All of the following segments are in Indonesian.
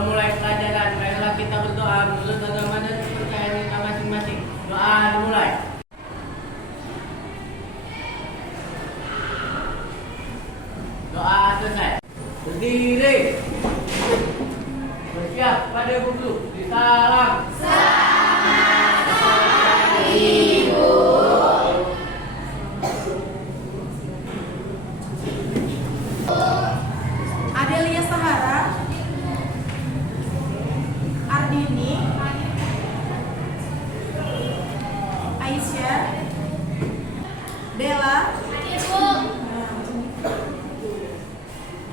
Sebelum mulai pelajaran, marilah kita berdoa menurut agama dan kepercayaan kita masing-masing. Doa dimulai. Doa selesai. Berdiri. Bersiap pada duduk. Disalam. Adelia Sahara, Ardini, Aisyah, Dela,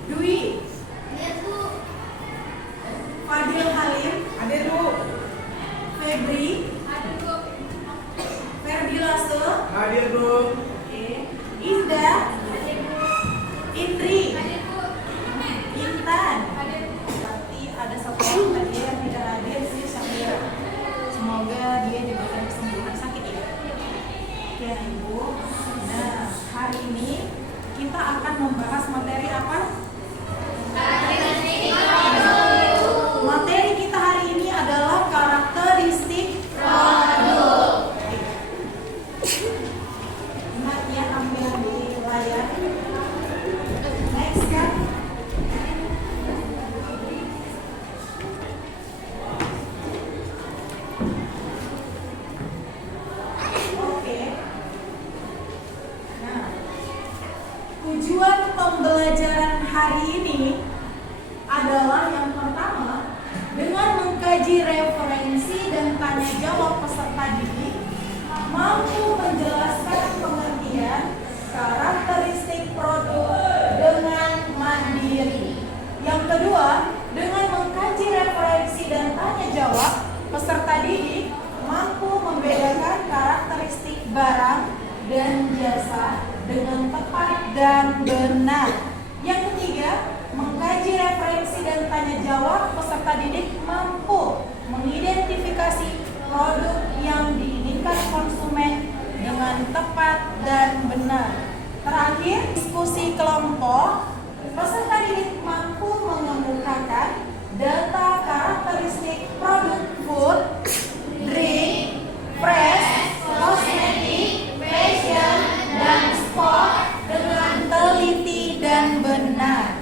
Dwi, Fadil Halim, Febri, Ferdi Lasso, Hadir, Bu. Izda, Indri, Intan. Tapi ada satu orang tadi yang tidak hadir, si Syamira. Semoga dia diberikan kesembuhan sakit ya. Oke Ibu. Nah, hari ini kita akan membahas materi apa? Materi kita hari ini adalah karakteristik produk. Ingat ya, ambil di layar. Next kan? Oke. Nah, tujuan pembelajaran hari ini adalah yang pertama, dengan mengkaji referensi dan tanya jawab peserta didik, mampu menjelaskan pengertian karakteristik produk dengan mandiri. Yang kedua, dengan mengkaji referensi dan tanya jawab, peserta didik mampu membedakan karakteristik barang dan jasa dengan tepat dan benar. Yang ketiga, mengkaji referensi dan tanya jawab, peserta didik mampu mengidentifikasi produk yang diinginkan konsumen dengan tepat dan benar. Terakhir, diskusi kelompok, peserta didik mampu mengemukakan data karakteristik produk food, drink, fresh, kosmetik, fashion, dan sport dengan teliti dan benar.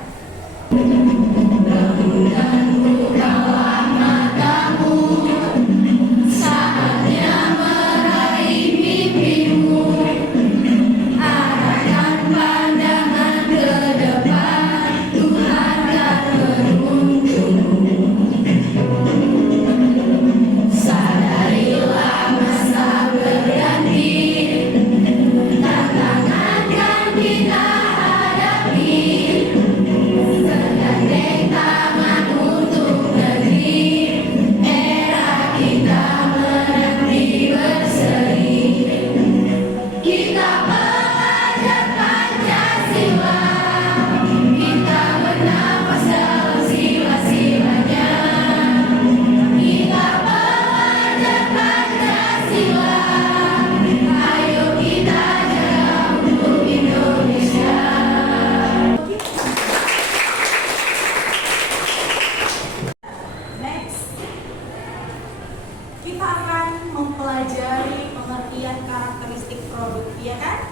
Kita akan mempelajari pengertian karakteristik produk, ya kan?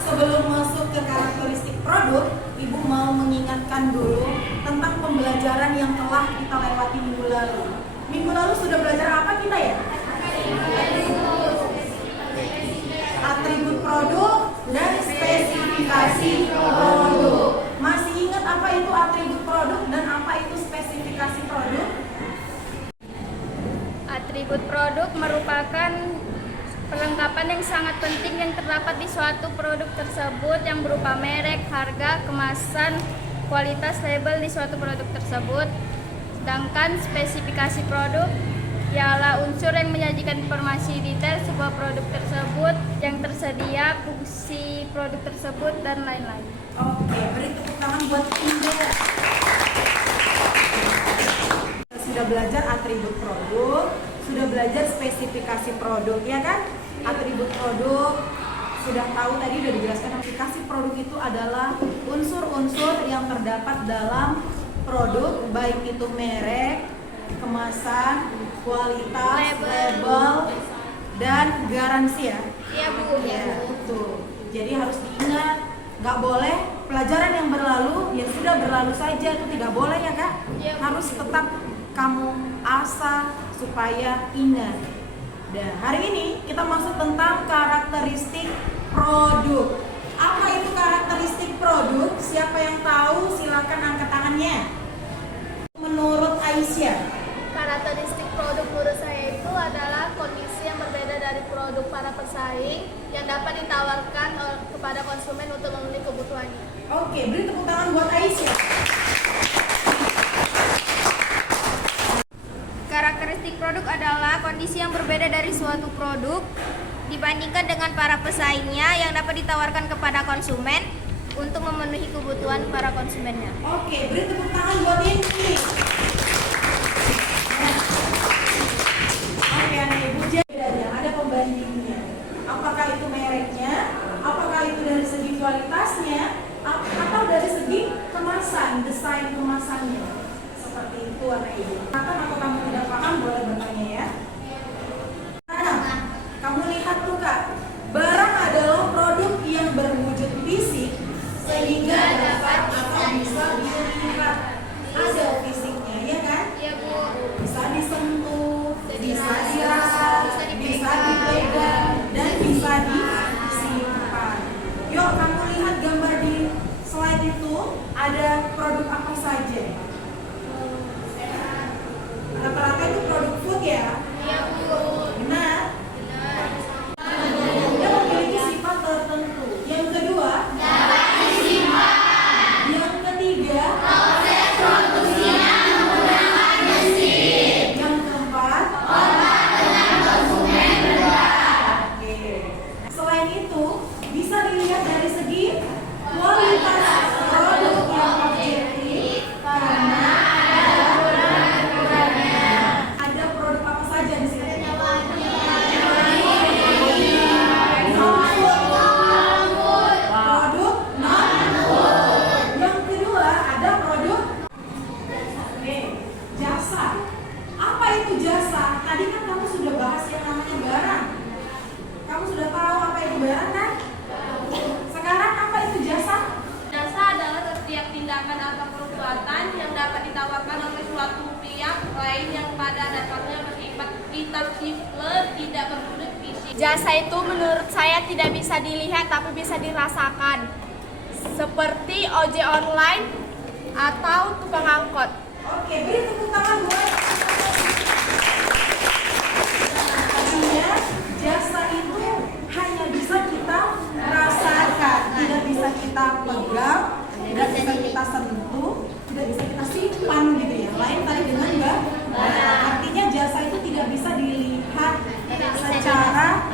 Sebelum masuk ke karakteristik produk, Ibu mau mengingatkan dulu tentang pembelajaran yang telah kita lewati minggu lalu. Minggu lalu sudah belajar apa kita ya? Atribut produk dan spesifikasi produk. Masih ingat apa itu atribut produk dan apa itu spesifikasi produk? Atribut produk merupakan perlengkapan yang sangat penting yang terdapat di suatu produk tersebut yang berupa merek, harga, kemasan, kualitas, label di suatu produk tersebut. Sedangkan spesifikasi produk ialah unsur yang menyajikan informasi detail sebuah produk tersebut yang tersedia, fungsi produk tersebut, dan lain-lain. Oke, beri tepuk tangan buat Indah. Sudah belajar atribut produk, sudah belajar spesifikasi produk, ya kan? Atribut produk sudah tahu tadi, sudah dijelaskan. Spesifikasi produk itu adalah unsur-unsur yang terdapat dalam produk, baik itu merek, kemasan, kualitas, label, dan garansi ya. Iya Bu. Ya, betul. Jadi harus diingat, nggak boleh pelajaran yang berlalu, yang sudah berlalu saja itu tidak boleh ya Kak. Iya, Bu. Harus tetap kamu asah supaya ingat. Dan hari ini kita masuk tentang karakteristik produk. Apa itu karakteristik produk? Siapa yang tahu silakan angkat tangannya. Menurut Aisyah, Karakteristik produk menurut saya itu adalah kondisi yang berbeda dari produk para pesaing yang dapat ditawarkan kepada konsumen untuk memenuhi kebutuhannya. oke, beri tepuk tangan buat Aisyah. Karakteristik produk adalah kondisi yang berbeda dari suatu produk dibandingkan dengan para pesaingnya yang dapat ditawarkan kepada konsumen untuk memenuhi kebutuhan para konsumennya. Oke, beri tepuk tangan buat ini. Oke, anak ibu, bedanya ada pembandingnya. Apakah itu mereknya, apakah itu dari segi kualitasnya, atau dari segi kemasan, desain kemasannya. Seperti itu anak ibu. Akan atau kamu tidak paham boleh bertanya ya. Nah, kamu lihat tuh Kak, barang adalah produk yang berwujud fisik sehingga dapat atau bisa dilihat. Ada fisiknya ya kan? Iya Bu. Bisa disentuh, bisa dirasa, bisa dipegang, dan bisa disimpan. Yuk kamu lihat gambar di slide itu, ada produk apa saja? Rata-rata itu produk food ya? Iya Bu. Benar? Dia memiliki sifat tertentu. Yang kedua, dapat disimpan. Yang ketiga, proses produksinya menggunakan mesin. Yang keempat, kontak dengan konsumen rendah. Oke. Selain itu, bisa dilihat dari segi kualitas produk yang objektif karena ada ukuran-ukurannya. Ada produk apa saja di sini? Produk non-food. Yang kedua ada produk jasa. Apa itu jasa? Tadi kan kamu sudah bahas yang namanya barang. Kamu sudah tahu apa itu barang kan? Sekarang apa itu jasa? Jasa adalah setiap tindakan atau perbuatan yang dapat ditawarkan oleh suatu pihak lain yang pada dasarnya bersifat tangible, tidak berwujud fisik. Jasa itu menurut saya tidak bisa dilihat tapi bisa dirasakan. Seperti ojek online atau tukang angkot. Oke, beri tepuk tangan buat. Artinya jasa itu hanya bisa kita rasakan, tidak bisa kita pegang, tidak bisa kita sentuh, tidak bisa kita simpan gitu ya. Lain tadi dengan barang. Artinya jasa itu tidak bisa dilihat secara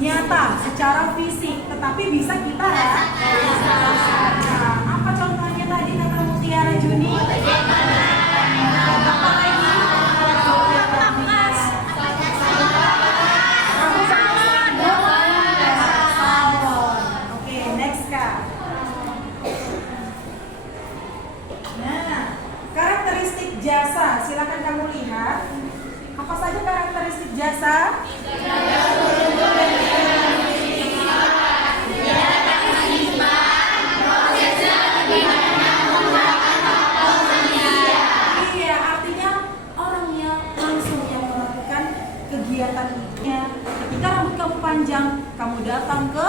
nyata, secara fisik, tetapi bisa kita rasakan. Apa contohnya tadi kata Mutiara Juni? Apa lagi? Oke, next Kak. Nah, karakteristik jasa, silakan kamu lihat. Apa saja karakteristik jasa? Iya, artinya orangnya langsung yang melakukan kegiatan itu. Ketika rambut kamu panjang, kamu datang ke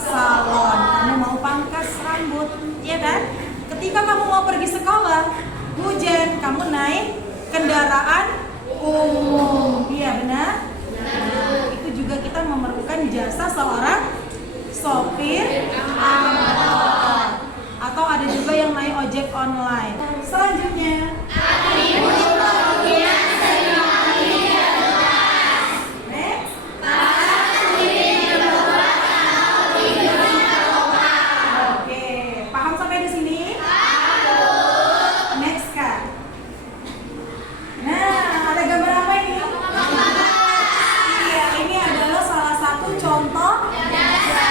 salon, kamu mau pangkas rambut, ya kan? Ketika kamu mau pergi sekolah, hujan, kamu naik kendaraan umum, iya benar? Itu juga kita memerlukan jasa seorang sopir angkot, atau ada juga yang naik ojek online. Selanjutnya, next. Oke, paham sampai di sini? Next Kak. Nah, ada gambar apa ini? Iya, ini adalah salah satu contoh jasa.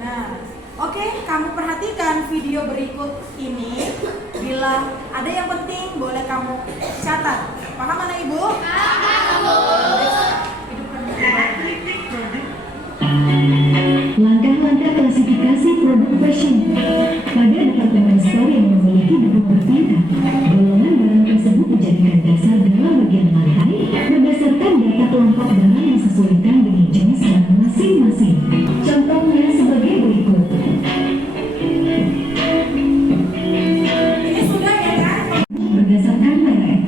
Nah, oke, kamu perhatikan video berikut ini. Bila Ada yang penting boleh kamu catat. Paham anak ibu? Langkah-langkah klasifikasi produk fashion. Pada departemen store yang memiliki gedung bertingkat, golongan barang tersebut dijadikan dasar dalam bagian lantai berdasarkan data kelompok barang yang disesuaikan dengan jenis barang masing-masing. Contohnya sebagai berikut. Ini sudah ya kan? Berdasarkan merek.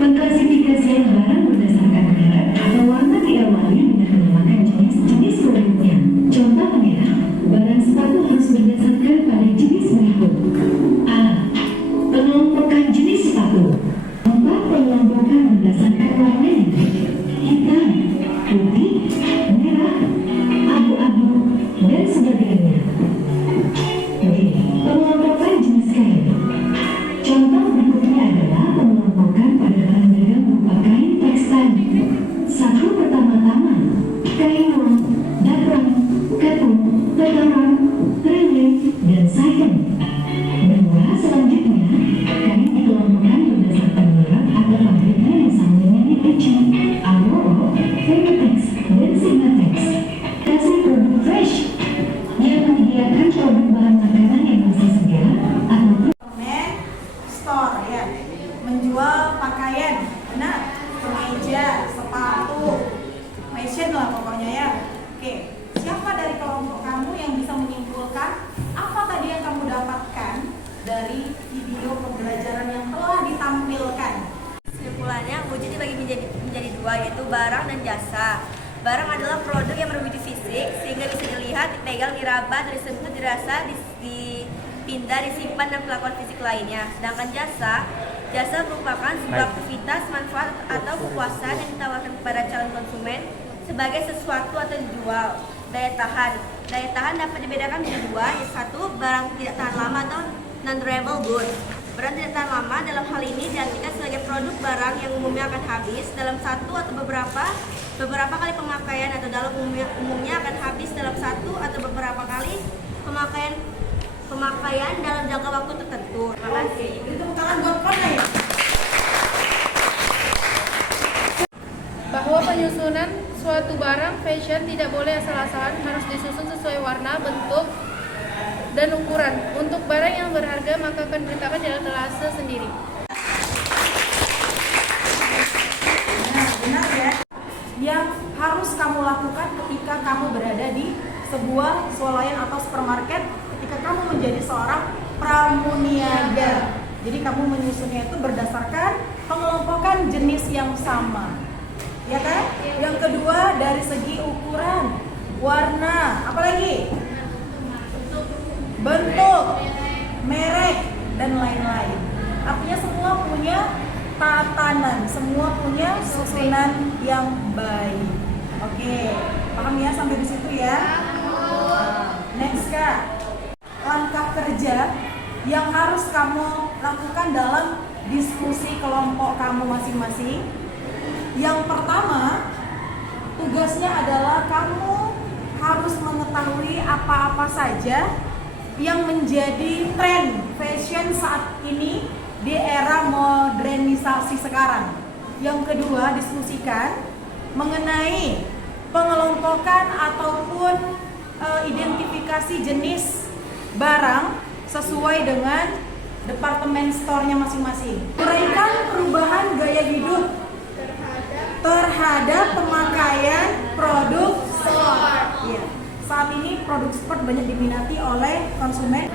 Pengklasifikasian barang berdasarkan merek atau warna diawali dengan menggunakan jenis-jenis produknya. Contohnya, barang sepatu harus berdasarkan pada jenis berikut. A. Pengelompokan jenis sepatu. Pengelompokan berdasarkan warnanya. Hitam, putih, merah, abu-abu, dan sebagainya. B. Pengelompokan jenis kain. Contoh berikutnya adalah pengelompokan pada bahan dagang berupa kain tekstil. Satu pertama-tama, kain wol, dapron, katun, petaron, relief, dan satin. Dua, selanjutnya, kain dikelompokkan berdasarkan merek atau pabriknya misalnya Netici, Aurora, Veritex, dan Sigmatex. Kasih produk fresh yang menyediakan produk bahan makanan yang masih segar atau Store ya, menjual pakaian, benar, kemeja, sepatu, fashion lah pokoknya ya. Oke, siapa dari kelompok kamu yang bisa menyimpulkan apa tadi yang kamu dapatkan dari video pembelajaran yang telah ditampilkan? Kesimpulannya, wujud dibagi menjadi dua, yaitu barang dan jasa. Barang adalah produk yang berwujud fisik, sehingga bisa dilihat, dipegang, diraba, disentuh, dirasa, dipindah, disimpan, dan pelakuan fisik lainnya. Sedangkan jasa merupakan sebuah aktivitas, manfaat, atau kepuasan yang ditawarkan kepada calon konsumen sebagai sesuatu atau dijual. Daya tahan dapat dibedakan menjadi dua, yaitu satu, barang tidak tahan lama atau non-durable goods. Barang tidak tahan lama dalam hal ini diartikan sebagai produk barang yang umumnya akan habis dalam satu atau beberapa kali pemakaian, atau dalam umumnya akan habis dalam satu atau beberapa kali pemakaian dalam jangka waktu tertentu. Terima kasih. Itu tangan buat Kona ya. Bahwa penyusunan suatu barang fashion tidak boleh asal-asalan, harus disusun sesuai warna, bentuk, dan ukuran. Untuk barang yang berharga maka akan diletakkan dalam etalase sendiri. Nah, benar ya. Yang harus kamu lakukan ketika kamu berada di sebuah swalayan atau supermarket, ketika kamu menjadi seorang pramuniaga. Jadi kamu menyusunnya itu berdasarkan pengelompokan jenis yang sama. Ya kan? Yang kedua dari segi ukuran, warna, apalagi? Bentuk, merek, dan lain-lain. Artinya semua punya tatanan, semua punya susunan yang baik. Oke, paham ya sampai di situ ya? Next Kak, langkah kerja yang harus kamu lakukan dalam diskusi kelompok kamu masing-masing. Yang pertama, tugasnya adalah kamu harus mengetahui apa-apa saja yang menjadi tren fashion saat ini di era modernisasi sekarang. Yang kedua, diskusikan mengenai pengelompokan ataupun identifikasi jenis barang sesuai dengan departemen store-nya masing-masing. Uraikan perubahan gaya hidup terhadap pemakaian produk sport. Ya, saat ini produk sport banyak diminati oleh konsumen.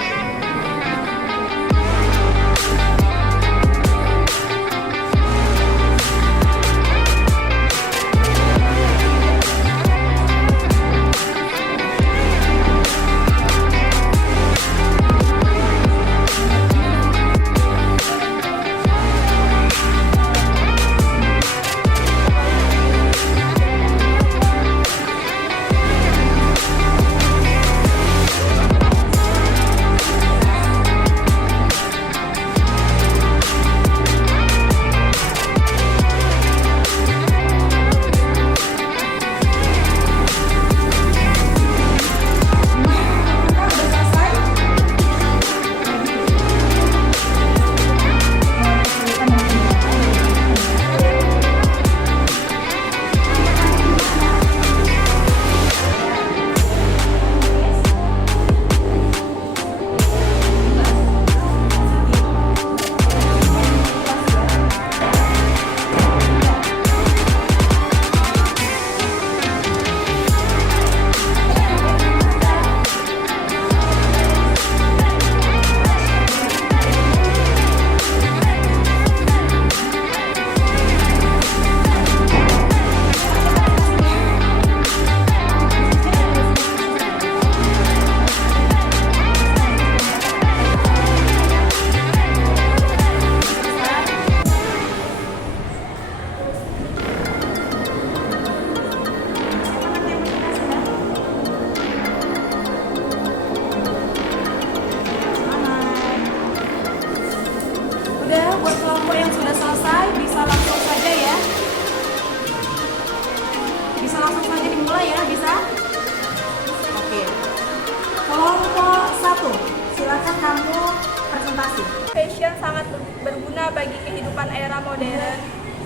berguna bagi kehidupan era modern.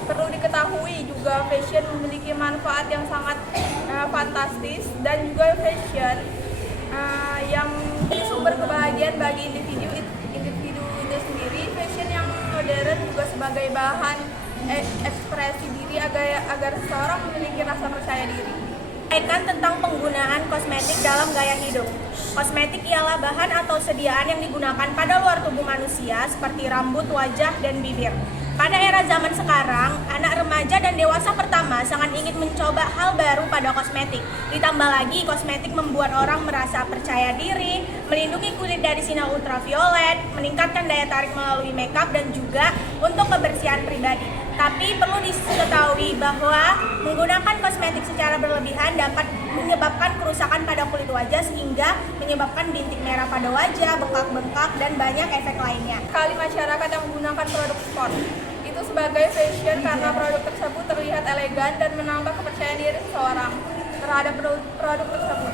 Perlu diketahui juga fashion memiliki manfaat yang sangat fantastis, dan juga fashion yang menjadi sumber kebahagiaan bagi individu itu sendiri. Fashion yang modern juga sebagai bahan ekspresi diri agar seseorang memiliki rasa percaya diri. Tentang penggunaan kosmetik dalam gaya hidup. Kosmetik ialah bahan atau sediaan yang digunakan pada luar tubuh manusia seperti rambut, wajah, dan bibir. Pada era zaman sekarang, anak remaja dan dewasa pertama sangat ingin mencoba hal baru pada kosmetik. Ditambah lagi, kosmetik membuat orang merasa percaya diri, melindungi kulit dari sinar ultraviolet, meningkatkan daya tarik melalui makeup, dan juga untuk kebersihan pribadi. Tapi perlu diketahui bahwa menggunakan kosmetik secara berlebihan dapat menyebabkan kerusakan pada kulit wajah sehingga menyebabkan bintik merah pada wajah, bengkak-bengkak, dan banyak efek lainnya. Kali masyarakat yang menggunakan produk sport itu sebagai fashion karena produk tersebut terlihat elegan dan menambah kepercayaan diri seseorang terhadap produk tersebut,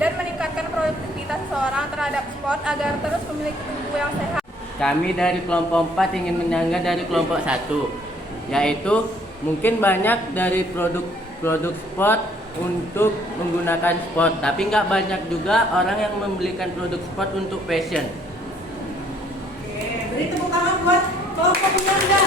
dan meningkatkan produktivitas seseorang terhadap sport agar terus memiliki tubuh yang sehat. Kami dari kelompok 4 ingin menyanggah dari kelompok 1, yaitu mungkin banyak dari produk sport untuk menggunakan sport, tapi nggak banyak juga orang yang membelikan produk sport untuk fashion. Oke, beri tepuk tangan buat kelompok penyangga.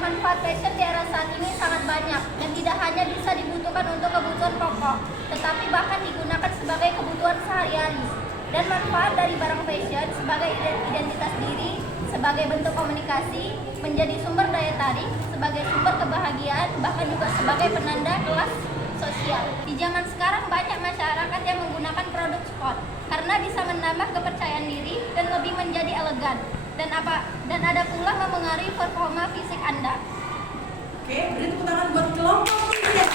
Manfaat fashion di era saat ini sangat banyak dan tidak hanya bisa dibutuhkan untuk kebutuhan pokok, tetapi bahkan digunakan sebagai kebutuhan sehari-hari. Dan manfaat dari barang fashion sebagai identitas diri, sebagai bentuk komunikasi, menjadi sumber daya tarik, sebagai sumber kebahagiaan, bahkan juga sebagai penanda kelas sosial. Di zaman sekarang banyak masyarakat yang menggunakan produk sport karena bisa menambah kepercayaan diri dan lebih menjadi elegan, dan ada pula memengaruhi performa fisik Anda. Oke, beri tepuk tangan buat kelompok tiga.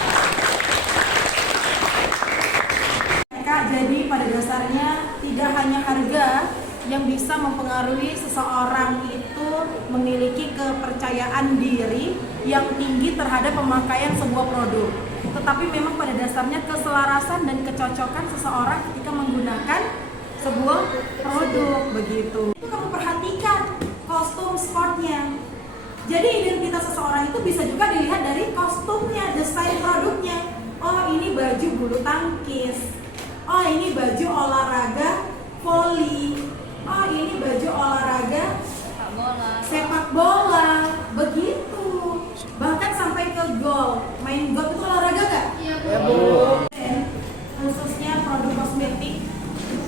Kak, jadi pada dasarnya tidak hanya harga yang bisa mempengaruhi seseorang itu memiliki kepercayaan diri yang tinggi terhadap pemakaian sebuah produk, tetapi memang pada dasarnya keselarasan dan kecocokan seseorang ketika menggunakan sebuah produk begitu. Itu kamu perhatikan kostum sportnya. Jadi identitas seseorang itu bisa juga dilihat dari kostumnya, desain produknya. Oh, ini baju bulu tangkis. Oh, ini baju olahraga voli. Oh, ini baju olahraga sepak bola. Begitu. Bahkan sampai ke golf. Main golf itu olahraga gak? Iya, Bu. Khususnya produk kosmetik,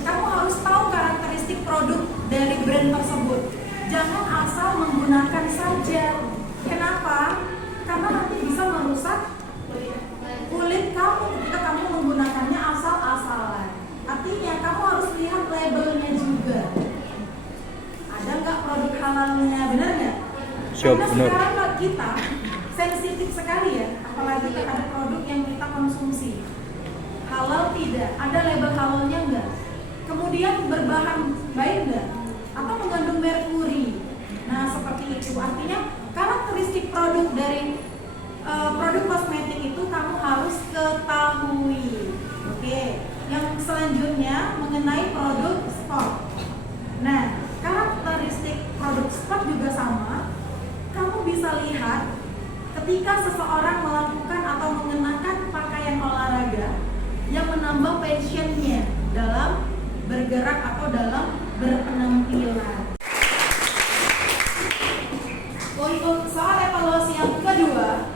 kamu harus tahu karakteristik produk dari brand tersebut. Jangan asal menggunakan saja. Kenapa? Karena nanti bisa merusak kulit kamu ketika kamu menggunakannya asal-asalan. Artinya kamu harus lihat labelnya juga. Ada nggak produk halalnya, benar nggak? Karena sekarang kita sensitif sekali ya, apalagi terhadap produk yang kita konsumsi. Halal tidak, ada label halalnya nggak? Kemudian berbahan baik nggak? Atau mengandung merkuri? Nah, seperti itu. Artinya karakteristik produk dari produk kosmetik itu kamu harus ketahui. Oke. Yang selanjutnya mengenai produk sport. Nah, karakteristik produk sport juga sama. Kamu bisa lihat ketika seseorang melakukan atau mengenakan pakaian olahraga yang menambah passionnya dalam bergerak atau dalam berpenampilan. Untuk soal evaluasi yang kedua,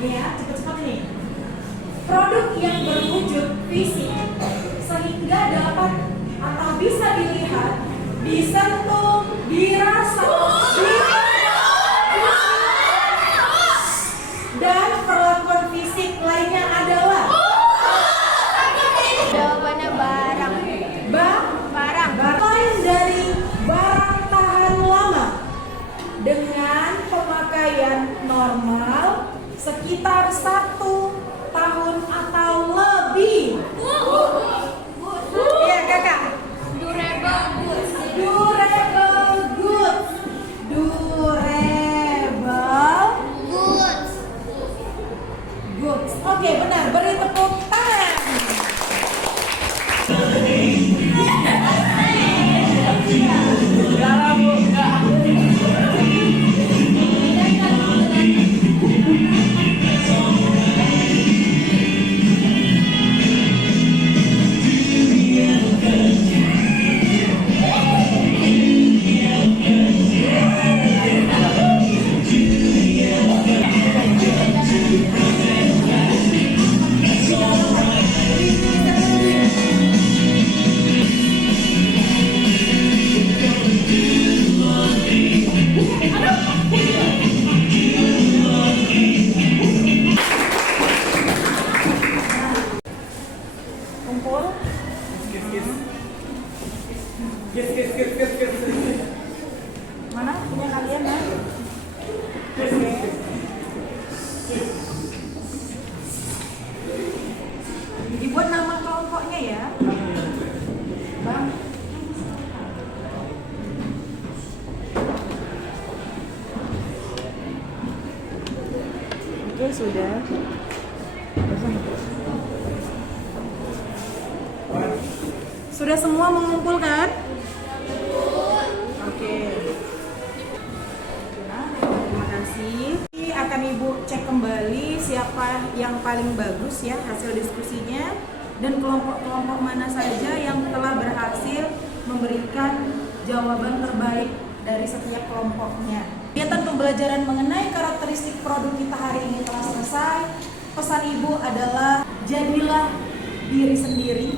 nih ya, cepat-cepat nih. Produk yang berwujud fisik sehingga dapat atau bisa dilihat, disentuh, dirasa, dan perlakuan fisik lainnya adalah Jawabannya barang. barang. Selain dari barang tahan lama dengan pemakaian normal sekitar 1 tahun atau lebih. Iya kakak. Durable goods. Durable goods. Durable goods. Oke, benar. Beri tepuk tangan. Dalam punya kalian nah. Oke. Dibuat nama kelompoknya ya. Bang. Oke, sudah. Sudah semua mengumpulkan? Oke. Terima kasih. Akan Ibu cek kembali siapa yang paling bagus ya hasil diskusinya dan kelompok-kelompok mana saja yang telah berhasil memberikan jawaban terbaik dari setiap kelompoknya. Kegiatan pembelajaran mengenai karakteristik produk kita hari ini telah selesai. Pesan Ibu adalah jadilah diri sendiri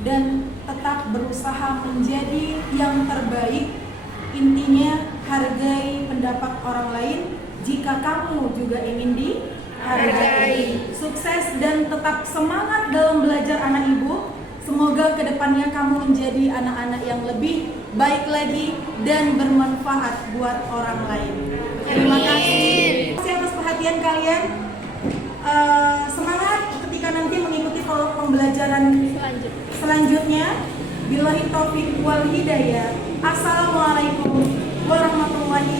dan tetap berusaha menjadi yang terbaik. Intinya hargai pendapat orang lain jika kamu juga ingin dihargai. Sukses dan tetap semangat dalam belajar anak Ibu. Semoga kedepannya kamu menjadi anak-anak yang lebih baik lagi dan bermanfaat buat orang lain. Terima kasih atas perhatian kalian. Semangat ketika nanti mengikuti pembelajaran selanjutnya. Billahi taufiq wal hidayah. Assalamualaikum warahmatullahi